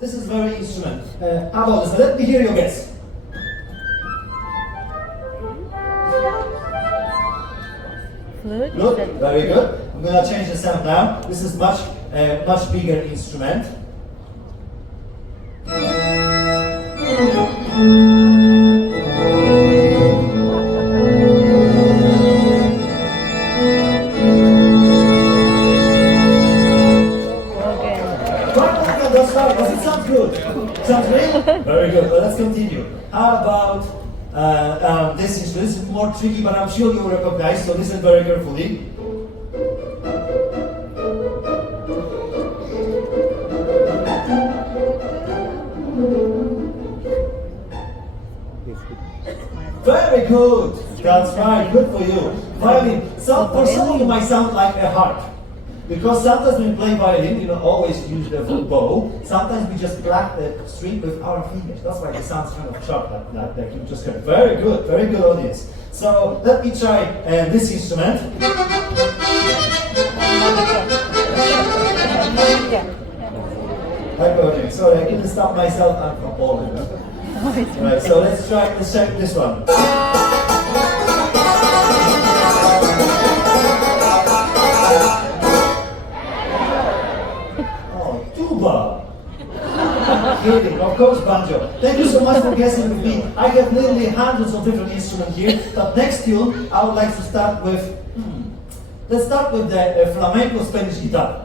This is very instrument. How about this? Let me hear your guess. Flute? Good, very good. I'm gonna change the sound now. This is much bigger instrument. Does it sound good? Sounds great? Very good. Well, let's continue. How about this instrument? This is more tricky, but I'm sure you'll recognize, so listen very carefully. Very good. That's right. Good for you. Violin. For some of you might sound like a harp. Because sometimes when we play violin, you don't always use the full bow. Sometimes we just pluck the string with our fingers. That's why it sounds kind of sharp, like you just heard. Very good audience. So let me try this instrument. Hi, audience. Sorry, I couldn't stop myself. I'm from Poland. Right. So let's check this one. Kuba. Kidding, of course, banjo. Thank you so much for guessing with me. I have literally hundreds of different instruments here. But next tune, I would like to start with. Let's start with the flamenco Spanish guitar.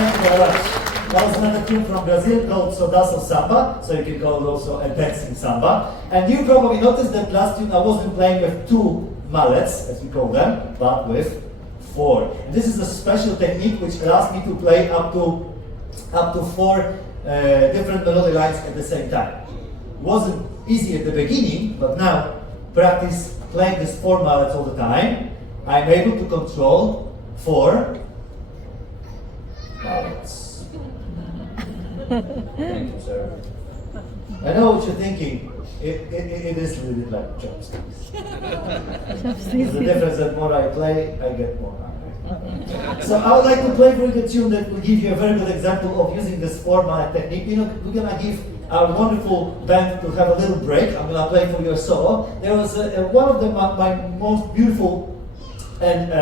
Thank you very much. That was another tune from Brazil called Sodaço Samba, so you can call it also a dancing samba. And you probably noticed that last tune I wasn't playing with 2 mallets, as we call them, but with 4. And this is a special technique which allows me to play up to 4 different melody lines at the same time. It wasn't easy at the beginning, but now practice playing these 4 mallets all the time. I'm able to control 4 mallets. Thank you, sir. I know what you're thinking. It is a little bit like chopsticks. The difference that more I play, I get more hungry. So I would like to play for you the tune that will give you a very good example of using this 4 mallet technique. You know, we're gonna give our wonderful band to have a little break. I'm gonna play for you a solo. There was one of my most beautiful and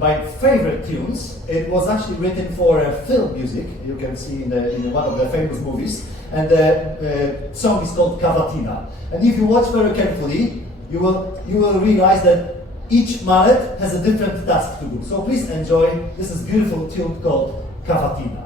my favorite tunes. It was actually written for film music. You can see in one of the famous movies. And the song is called Cavatina. And if you watch very carefully, you will realize that each mallet has a different task to do. So please enjoy. This is a beautiful tune called Cavatina.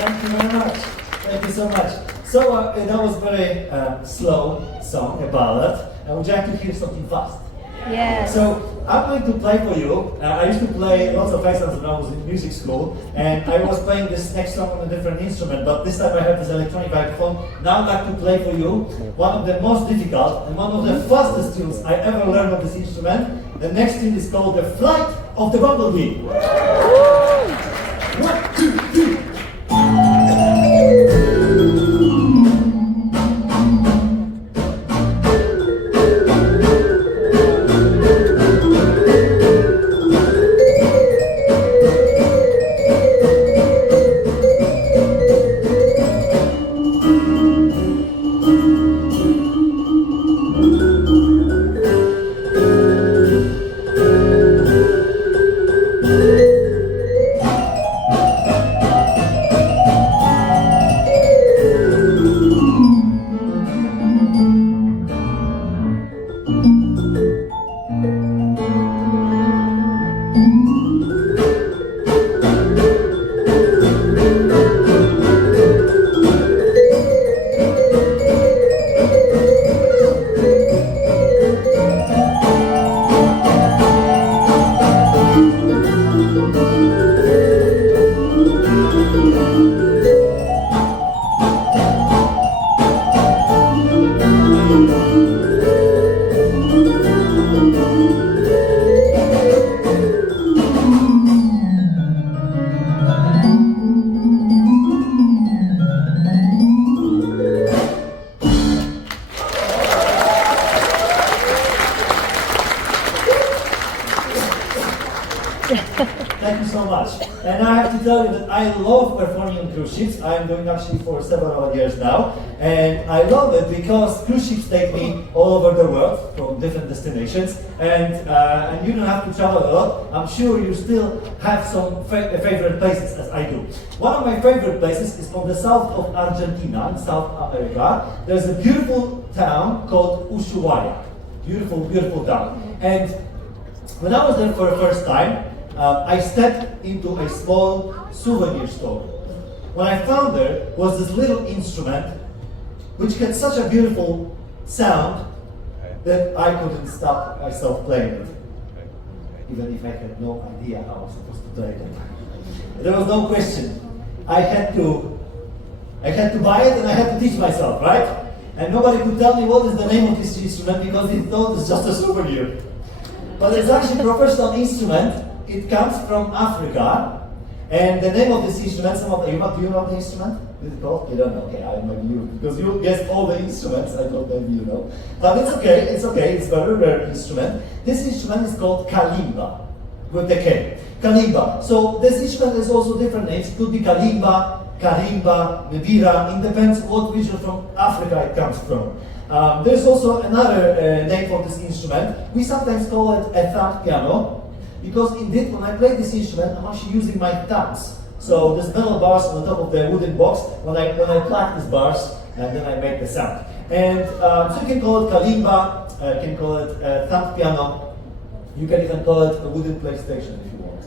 Thank you very much. Thank you so much. So that was a very slow song, a ballad. And would you like to hear something fast? Yes. So I'm going to play for you. I used to play lots of festivals when I was in music school, and I was playing this next song on a different instrument, but this time I have this electronic microphone. Now I'd like to play for you one of the most difficult and one of the fastest tunes I ever learned on this instrument. The next tune is called The Flight of the Bumblebee. 1, 2, 3. much. And I have to tell you that I love performing on cruise ships. I'm doing actually for several years now. And I love it because cruise ships take me all over the world from different destinations. And you don't have to travel a lot. I'm sure you still have some favorite places as I do. One of my favorite places is on the south of Argentina, in South America. There's a beautiful town called Ushuaia. Beautiful, beautiful town. And when I was there for the first time, I stepped into a small souvenir store. What I found there was this little instrument which had such a beautiful sound that I couldn't stop myself playing it. Even if I had no idea how I was supposed to play it. There was no question. I had to buy it and I had to teach myself, right? And nobody could tell me what is the name of this instrument because they thought it's just a souvenir. But it's actually a professional instrument. It comes from Africa. And the name of this instrument, do you know the instrument? Is it called? You don't know. Okay, I know you. Because you guessed all the instruments, I thought maybe you know. But it's okay, it's a very rare instrument. This instrument is called kalimba, with the K. Kalimba. So this instrument has also different names. It could be kalimba, karimba, mbira. It depends what region from Africa it comes from. There's also another name for this instrument. We sometimes call it a thumb piano. Because indeed, when I play this instrument, I'm actually using my thumbs. So there's metal bars on the top of the wooden box. When I pluck these bars, and then I make the sound. And so you can call it kalimba, you can call it thumb piano. You can even call it a wooden PlayStation if you want.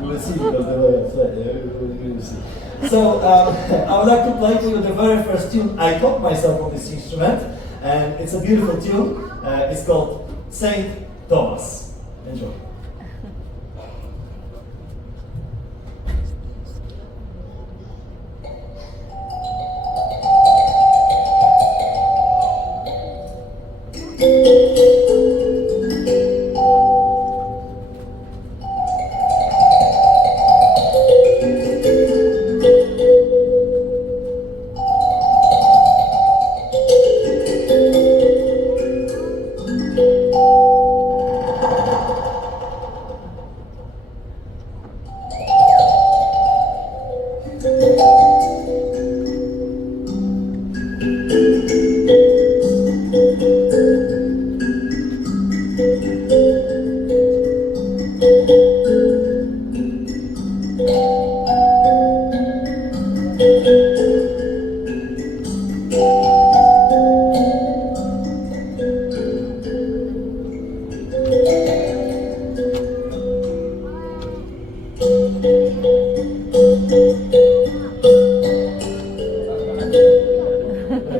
You will see because the way I play, you will see. So I would like to play for you the very first tune I taught myself on this instrument, and it's a beautiful tune. It's called Saint Thomas. Enjoy.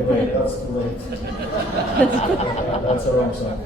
Wait, that's too late. That's the wrong song.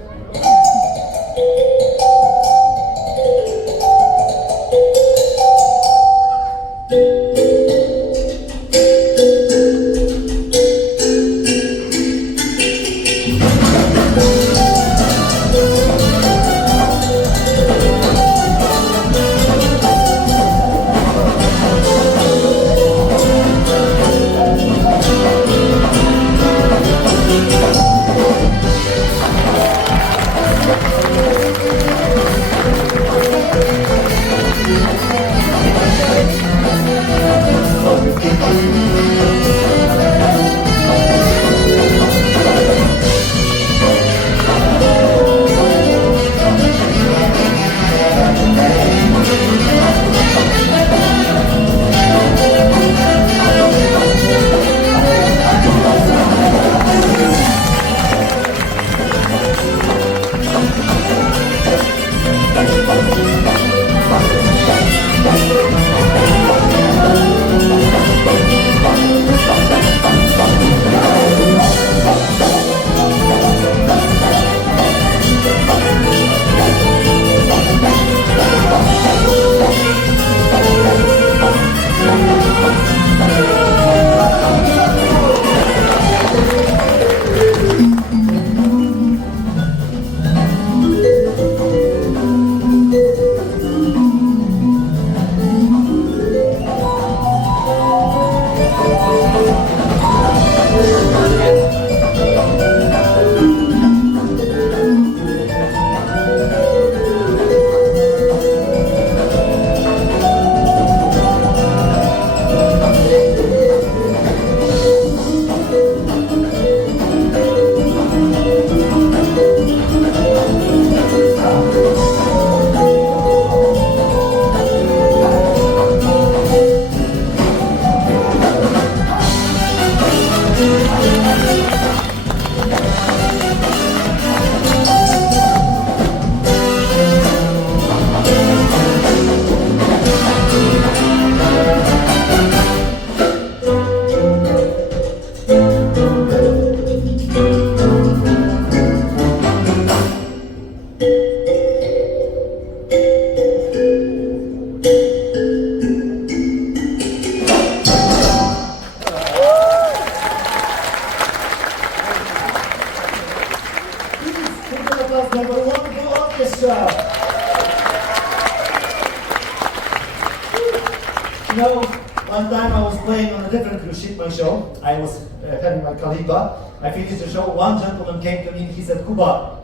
cruise ship, my show. I was having my kalimba. I finished the show. One gentleman came to me and he said, Kuba,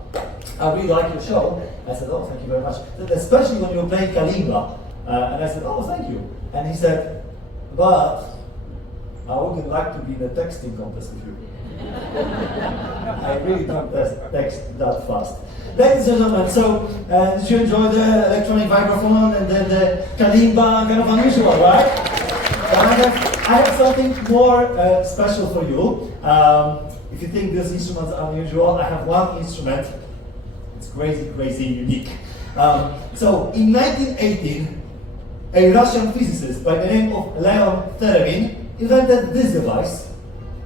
I really like your show. I said, oh, thank you very much. He said, especially when you were playing kalimba. And I said, oh, thank you. And he said, but I wouldn't like to be in a texting contest with you. I really don't text that fast. Ladies and gentlemen, so did you enjoy the electronic vibraphone and then the kalimba? Kind of unusual, right? I have something more special for you. If you think this instrument is unusual, I have one instrument. It's crazy, crazy unique. So in 1918, a Russian physicist by the name of Leon Theremin invented this device,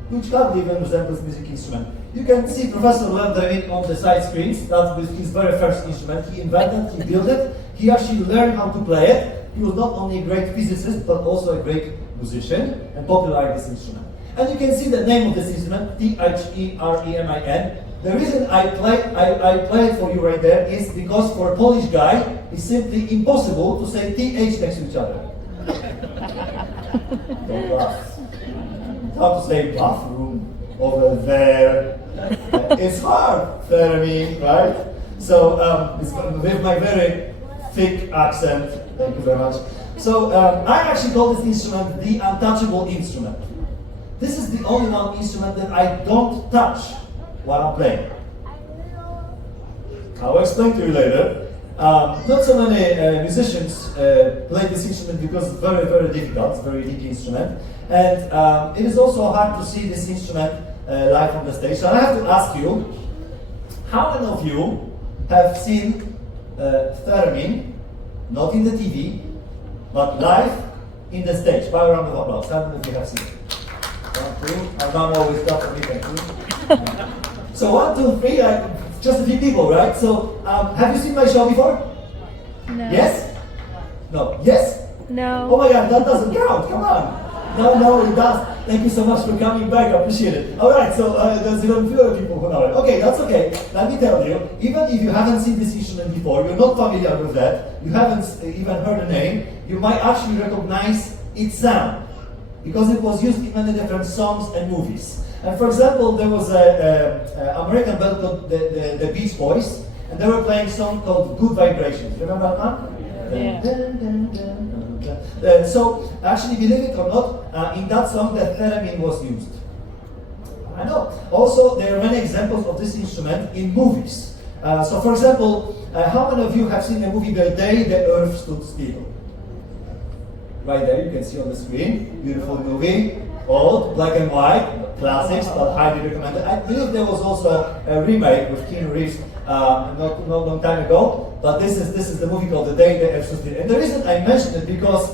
which hardly even resembles a music instrument. You can see Professor Leon Theremin on the side screens. That's his very first instrument. He invented, he built it, he actually learned how to play it. He was not only a great physicist, but also a great musician, and popularized this instrument. And you can see the name of this instrument, T-H-E-R-E-M-I-N. The reason I play it for you right there is because for a Polish guy, it's simply impossible to say TH next to each other. Don't laugh. How to say bathroom over there. It's hard, Theremin, right? So it's with my very thick accent. Thank you very much. So I actually call this instrument the untouchable instrument. This is the only one instrument that I don't touch while I'm playing. I'll explain to you later. Not so many musicians play this instrument because it's very, very difficult. It's a very unique instrument. And it is also hard to see this instrument live on the stage. So I have to ask you, how many of you have seen Theremin, not in the TV, but live in the stage? By a round of applause. How many of you have seen it? 1, 2. Our mom always claps for me, thank you. So 1, 2, 3, just a few people, right? So have you seen my show before? No. Yes? No. Yes? No. Oh my God, that doesn't count. Come on. No, it does. Thank you so much for coming back. I appreciate it. All right, so there's even fewer people who know it. Okay, that's okay. Let me tell you, even if you haven't seen this instrument before, you're not familiar with that, you haven't even heard the name, you might actually recognize its sound because it was used in many different songs and movies. And for example, there was an American band called the Beach Boys, and they were playing a song called Good Vibrations. Remember that one? Yeah. So, actually, believe it or not, in that song, the theremin was used. I know. Also, there are many examples of this instrument in movies. So, for example, how many of you have seen the movie The Day the Earth Stood Still? Right there, you can see on the screen. Beautiful movie. Old, black and white, classics, but highly recommended. I believe there was also a remake with Keanu Reeves not long time ago, but this is the movie called The Day the Earth Stood Still. And the reason I mention it because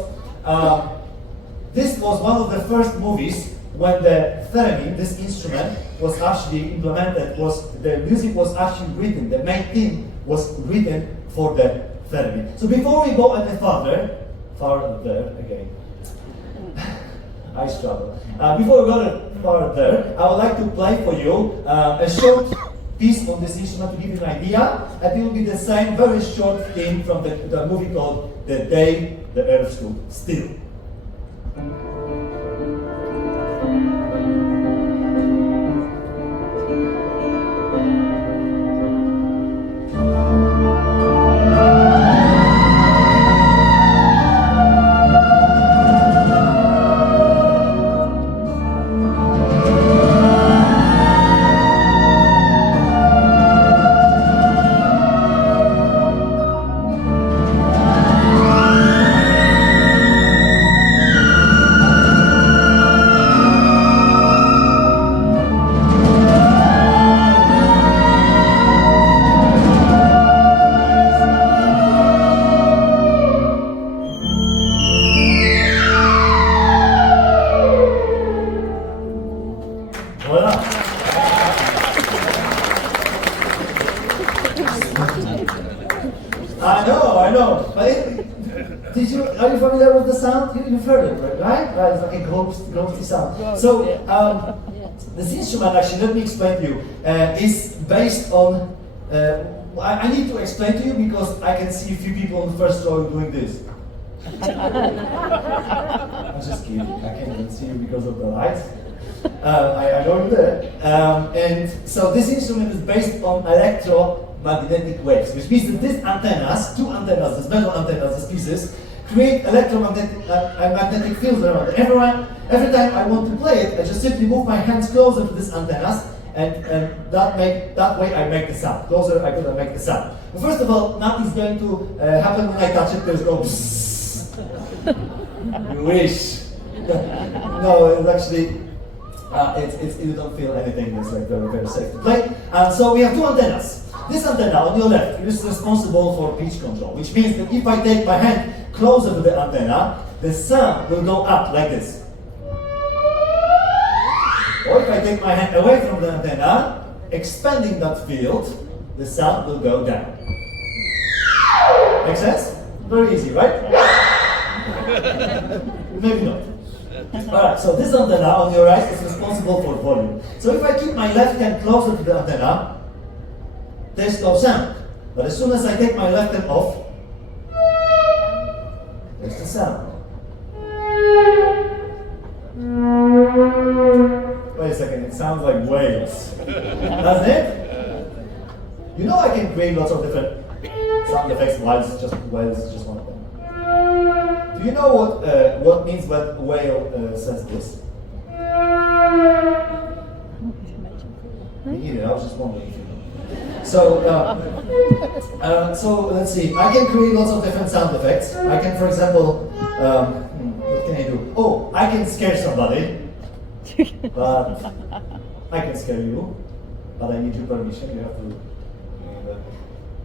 this was one of the first movies when the theremin, this instrument, was actually implemented. The music was actually written. The main theme was written for the theremin. So before we go any farther again. I struggle. Before we go further, I would like to play for you a short piece on this instrument to give you an idea. And it will be the same very short theme from the movie called The Day the Earth Stood Still. I know. But are you familiar with the sound? You've heard it, right? It's like a ghosty sound. So this instrument, actually, let me explain to you, is based on. I need to explain to you because I can see a few people in the first row doing this. I'm just kidding. I can't even see you because of the lights. I know you're there. And so this instrument is based on electromagnetic waves, which means that these antennas, two antennas, these metal antennas, these pieces, create electromagnetic magnetic fields around it. Every time I want to play it, I just simply move my hands closer to these antennas, and that way I make the sound. Closer I could make the sound. But first of all, nothing's going to happen when I touch it. There's no psss. You wish. No, it's actually. You don't feel anything. It's like very, very safe to play. And so we have two antennas. This antenna on your left is responsible for pitch control, which means that if I take my hand closer to the antenna, the sound will go up like this. Or if I take my hand away from the antenna, expanding that field, the sound will go down. Make sense? Very easy, right? Maybe not. Alright, so this antenna on your right is responsible for volume. So if I keep my left hand closer to the antenna, there's no sound. But as soon as I take my left hand off, there's the sound. Wait a second, it sounds like whales. Doesn't it? You know I can create lots of different sound effects. Whales is just one of them. Do you know what means when a whale says this? Me neither, I was just wondering if you know. So let's see. I can create lots of different sound effects. I can, for example, what can I do? Oh, I can scare somebody. But I can scare you. But I need your permission. You have to.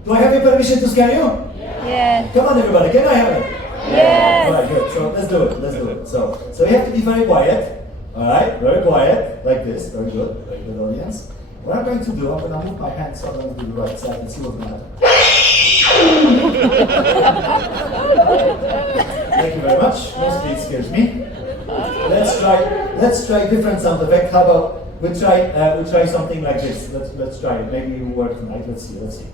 Do I have your permission to scare you? Yeah. Come on, everybody. Can I have it? Yes. All right, good. So let's do it. Let's do it. So you have to be very quiet. All right, very quiet, like this. Very good, audience. What I'm going to do, I'm going to move my hand so I'm going to do the right side and see what's going to happen. Thank you very much. Mostly it scares me. Let's try different sound effect. How about we try something like this? Let's try it. Maybe it will work tonight. Let's see.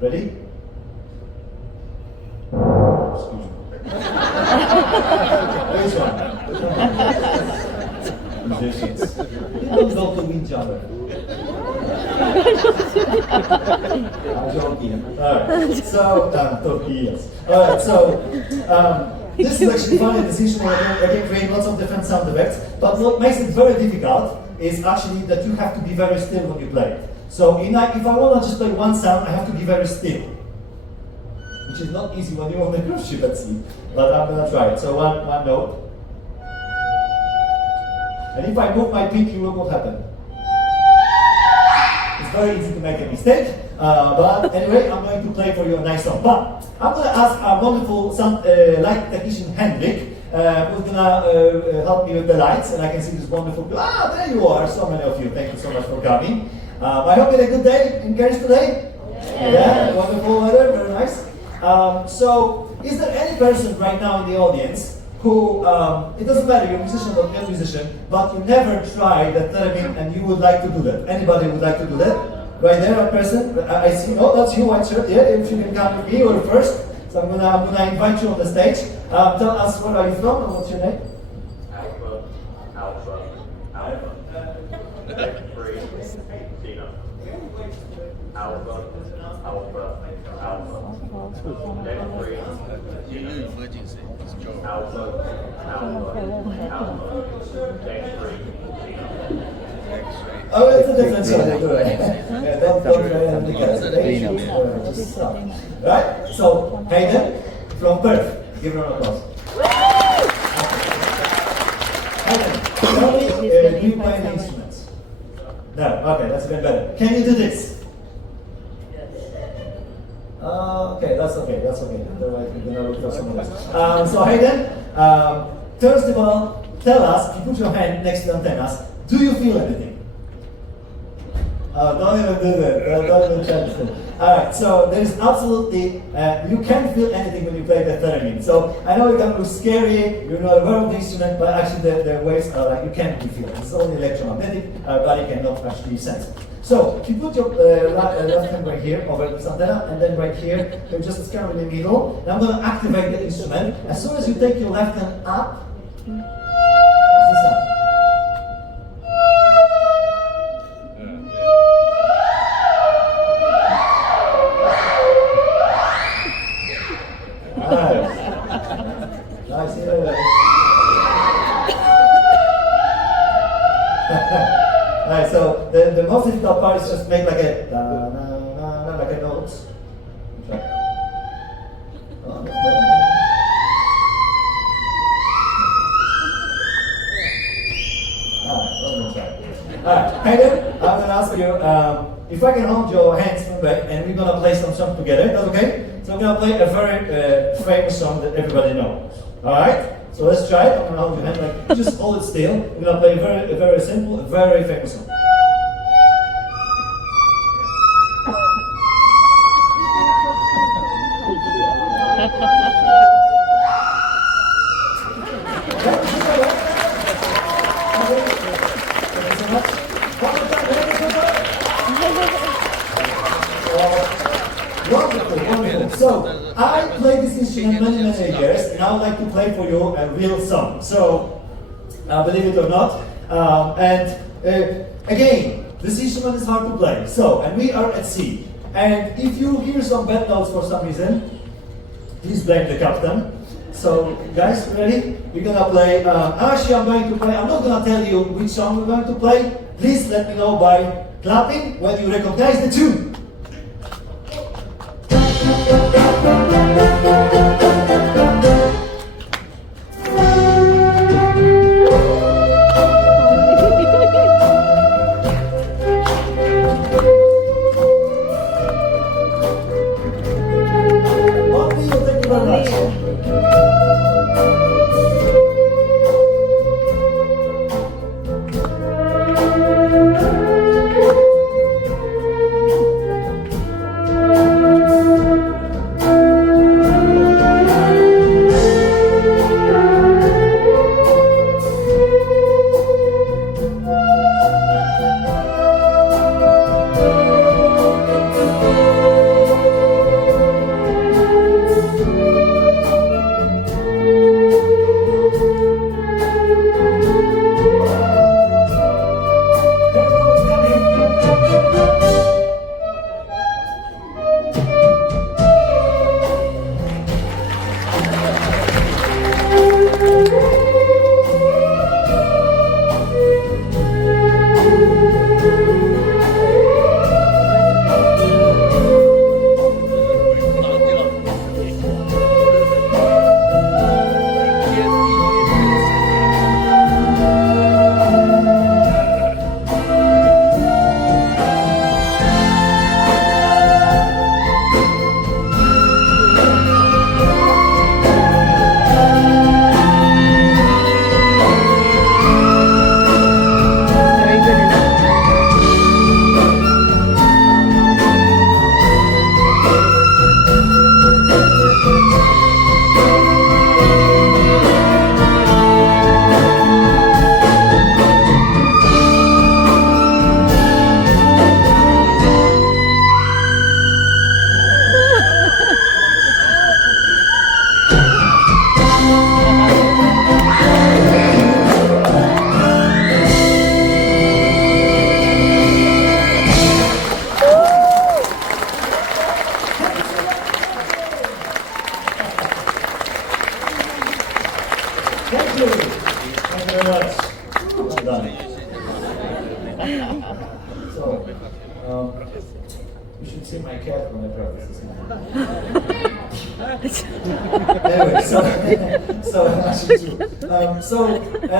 Ready? Excuse me. Which one? Musicians. You don't go to each other. I'm joking. Alright, so, tortillas. Alright, so, this is actually funny decision. I can create lots of different sound effects, but what makes it very difficult is actually that you have to be very still when you play it. So, if I want to just play one sound, I have to be very still. Which is not easy when you're on the cruise ship at sea, but I'm going to try it. So, one note. And if I move my pinky, look what happened. It's very easy to make a mistake, but anyway, I'm going to play for you a nice song. But I'm going to ask our wonderful sound light technician Henrik, who's going to help me with the lights, and I can see this wonderful. Ah, there you are! So many of you. Thank you so much for coming. I hope you had a good day in Paris today. Yeah, wonderful weather, very nice. So, is there any person right now in the audience who, it doesn't matter, you're a musician or not a musician, but you never tried the theremin and you would like to do that? Anybody would like to do that? Right there, a person, I see, oh, that's you, white shirt, yeah, if you can come with me, you're first. So I'm gonna invite you on the stage. Tell us, where are you from and what's your name? Alpha. Next three, Tina. Alpha. Next three, Tina. Alpha. Next three, Tina. Oh, it's a different song, yeah, don't try and just stop. Right? So, Hayden from Perth. Give her an applause. Hayden, tell me, do you play any instruments? No, okay, that's a bit better. Can you do this? Okay, that's okay. Otherwise, we're gonna look for someone else. So Hayden, first of all, tell us, if you put your hand next to the antennas, do you feel anything? Don't even do that. Don't even try to. Alright, so there is absolutely, you can't feel anything when you play the theremin. So I know it can look scary, you're not aware of the instrument, but actually the waves are like, you can't really feel it. It's only electromagnetic, our body cannot actually sense it. So if you put your left hand right here over this antenna, and then right here, you're just kind of in the middle, and I'm going to activate the instrument. As soon as you take your left hand up, what's the sound? Nice, Alright, so the most difficult part is just make like a da, na, na, na, like a note. Try. Oh, that's better. Alright, Hayden, I'm gonna ask you if I can hold your hands from back and we're gonna play some song together. That's okay? So I'm gonna play a very famous song that everybody knows. Alright? So let's try it. I'm gonna hold your hand like just hold it still. We're gonna play a very simple, a very famous song. Wonderful. So, I played this instrument many years, and I would like to play for you a real song. So, believe it or not. Again, this instrument is hard to play. So, and we are at sea. And if you hear some bad notes for some reason, please blame the captain. So, guys, ready? We're gonna play. Actually, I'm going to play. I'm not gonna tell you which song we're going to play. Please let me know by clapping when you recognize the tune. Thank you very much. Thank you. Thank you very much. Well done. So, you should see my cat when I practice. Anyway,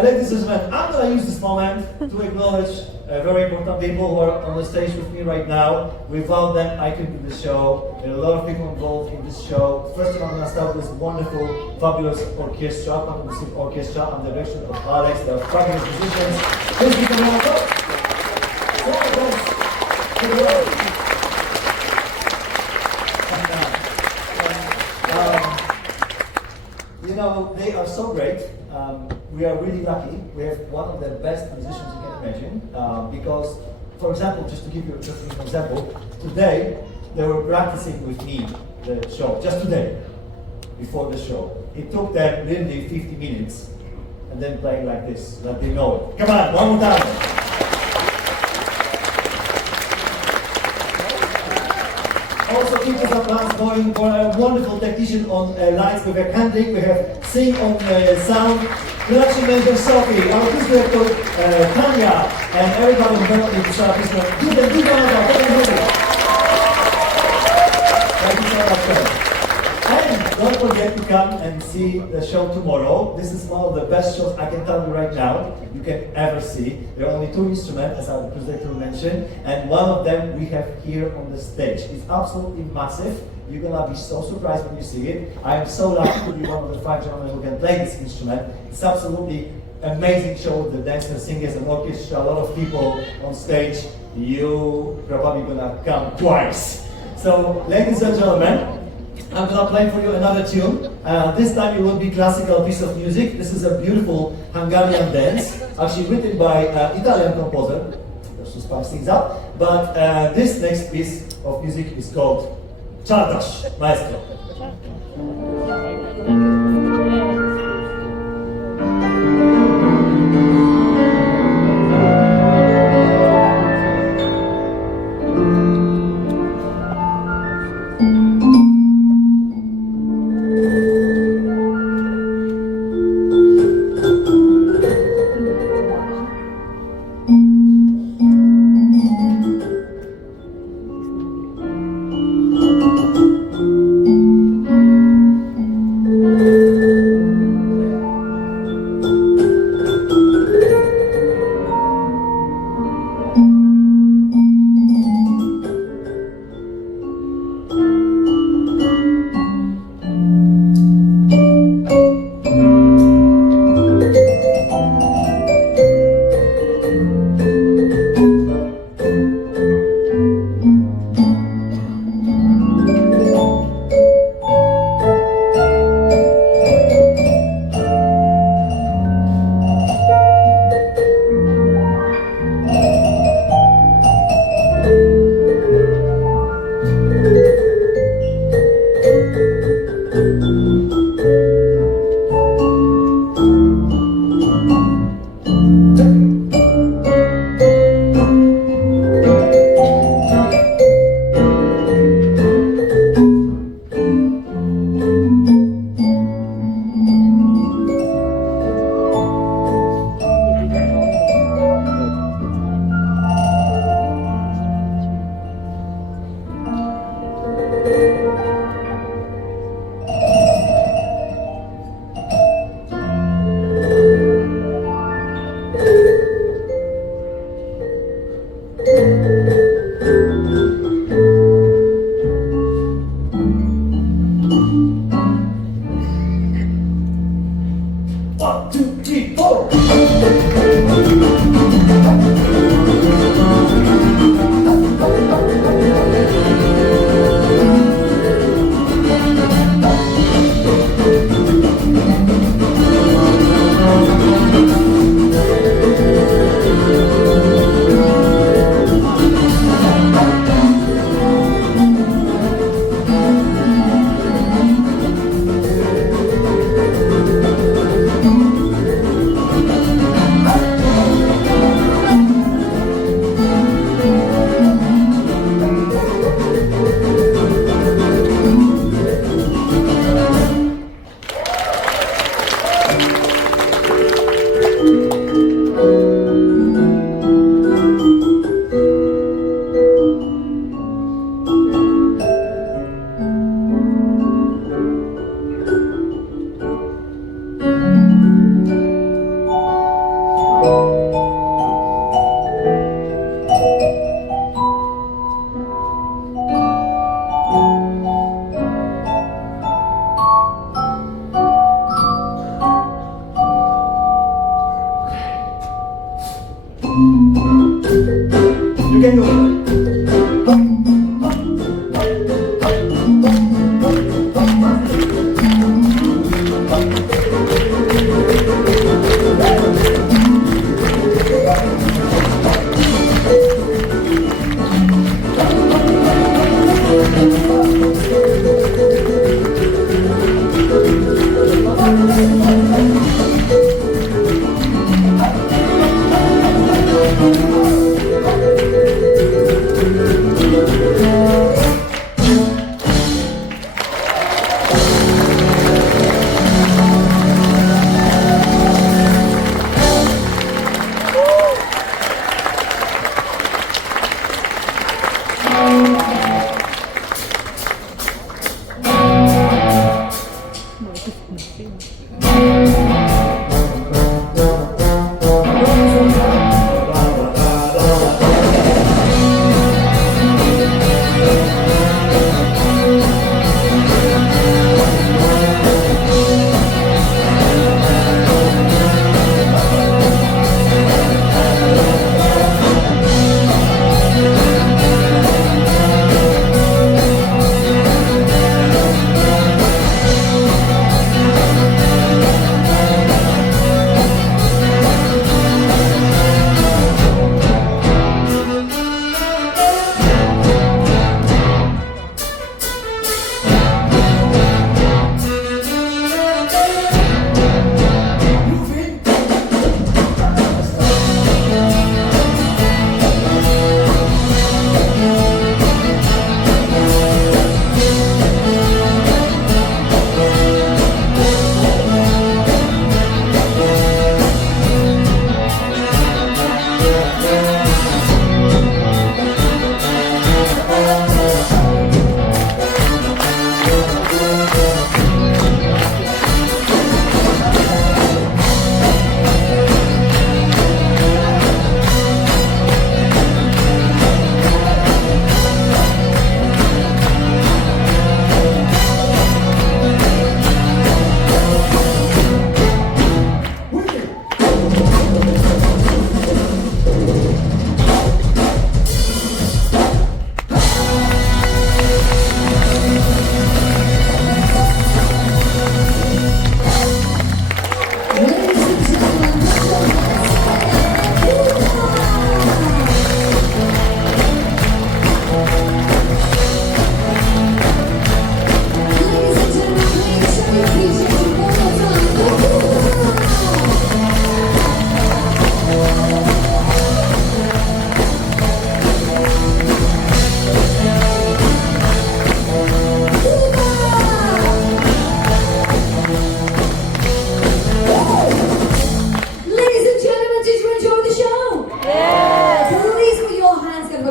ladies and gentlemen, I'm going to use this moment to acknowledge very important people who are on the stage with me right now. Without them, I couldn't do the show. There are a lot of people involved in this show. First of all, I'm going to start with this wonderful, fabulous orchestra, Quantum Music Orchestra, under the direction of Alex. They are fabulous musicians. Please give them a round of applause. are really lucky. We have one of the best musicians you can imagine. Because, for example, just to give you just an example, today they were practicing with me the show, just today, before the show. It took them literally 50 minutes, and then playing like this, that they know it. Come on, one more time. Also, keep us applause going for a wonderful technician on lights. We have Hendrik, we have Sing on sound, production manager Sophie, our business director Tanya, and everybody involved in the South Eastern. Give them one more time. Thank you so much, sir. And don't forget to come and see the show tomorrow. This is one of the best shows I can tell you right now you can ever see. There are only 2 instruments, as our presenter mentioned, and one of them we have here on the stage. It's absolutely massive. You're gonna be so surprised when you see it. I am so lucky to be one of the 5 gentlemen who can play this instrument. It's absolutely amazing show with the dancers, singers, and orchestra. A lot of people on stage. You probably gonna come twice. So, ladies and gentlemen, I'm gonna play for you another tune. This time it will be classical piece of music. This is a beautiful Hungarian dance, actually written by Italian composer, just to spice things up. But this next piece of music is called Czardasz, Maestro. You can do it.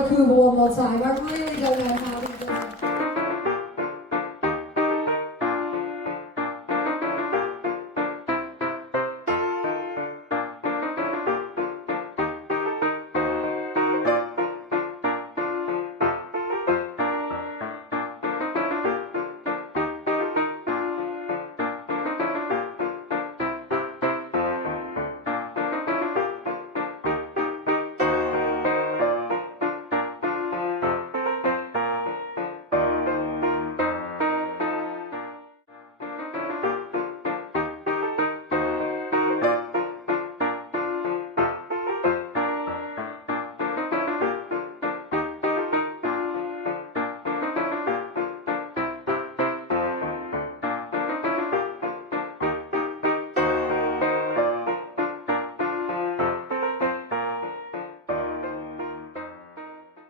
Kuba one more time. I really don't know